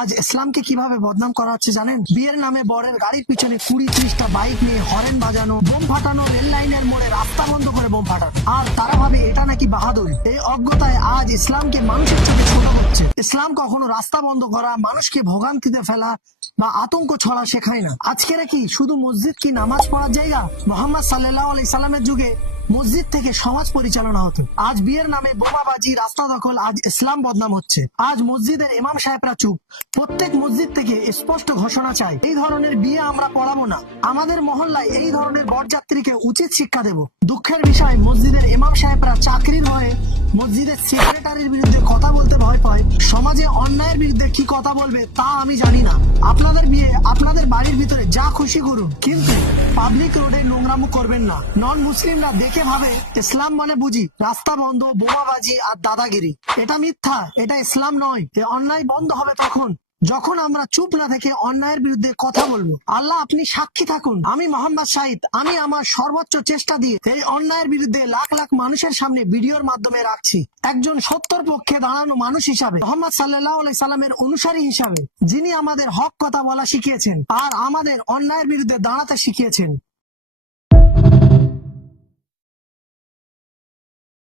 আজ ইসলামকে কিভাবে বদনাম করা হচ্ছে জানেন? বিয়ের নামে বরের গাড়ির পিছনে 20-30টা বাইক নিয়ে হরেন বাজানো, বোম ফাটানো, রেল লাইনের মোড়ে রাস্তা বন্ধ করে বোম ফাটানো, আর তারা ভাবে এটা নাকি বাহাদুরি। এই অজ্ঞতায় আজ ইসলামকে মানুষের চোখে ছোট করছে। ইসলাম কখনো রাস্তা বন্ধ করা, মানুষকে ভোগান্তিতে ফেলা বা আতঙ্ক ছড়া শেখায় না। আজকের কি শুধু মসজিদ কি নামাজ পড়ার জায়গা? মোহাম্মদ সাল্লাল্লাহু আলাইহি সাল্লামের যুগে মসজিদ থেকে সমাজ পরিচালনা হতো। আজ বিয়ের নামে বোমাবাজি, রাস্তা দখল, আজ ইসলাম বদনাম হচ্ছে। আজ মসজিদের ইমাম সাহেবরা চুপ। প্রত্যেক মসজিদ থেকে স্পষ্ট ঘোষণা চাই, এই ধরনের বিয়ে আমরা পড়াবো না। আমাদের মহল্লায় এই ধরনের বরযাত্রীকে উচিত শিক্ষা দেব। দুঃখের বিষয়, মসজিদের ইমাম সাহেবরা চাকরির ভয়ে মসজিদের সেক্রেটারির বিরুদ্ধে কথা বলতে ভয় পায়। সমাজে অন্যায়ের বিরুদ্ধে কি কথা বলবে তা আমি জানি না। আপনাদের বিয়ে আপনাদের বাড়ির ভিতরে যা খুশি করুন, কিন্তু পাবলিক রোডে নোংরামু করবেন না। নন মুসলিমরা দেখে ভাবে ইসলাম মানে বুঝি রাস্তা বন্ধ, বোমাবাজি আর দাদাগিরি। এটা মিথ্যা, এটা ইসলাম নয়। এ অন্যায় বন্ধ হবে তখন যখন আমরা চুপ না থেকে অন্যায়ের বিরুদ্ধে কথা বলবো। আল্লাহ আপনি সাক্ষী থাকুন, আমি মোহাম্মদ শাহিদ, আমি আমার সর্বোচ্চ চেষ্টা দিয়ে এই অন্যায়ের বিরুদ্ধে লাখ লাখ মানুষের সামনে ভিডিওর মাধ্যমে রাখছি। একজন সত্যর পক্ষে দাঁড়ানো মানুষ হিসাবে, মোহাম্মদ সাল্লাল্লাহু আলাইহি সাল্লামের অনুসারী হিসাবে, যিনি আমাদের হক কথা বলা শিখিয়েছেন আর আমাদের অন্যায়ের বিরুদ্ধে দাঁড়াতে শিখিয়েছেন।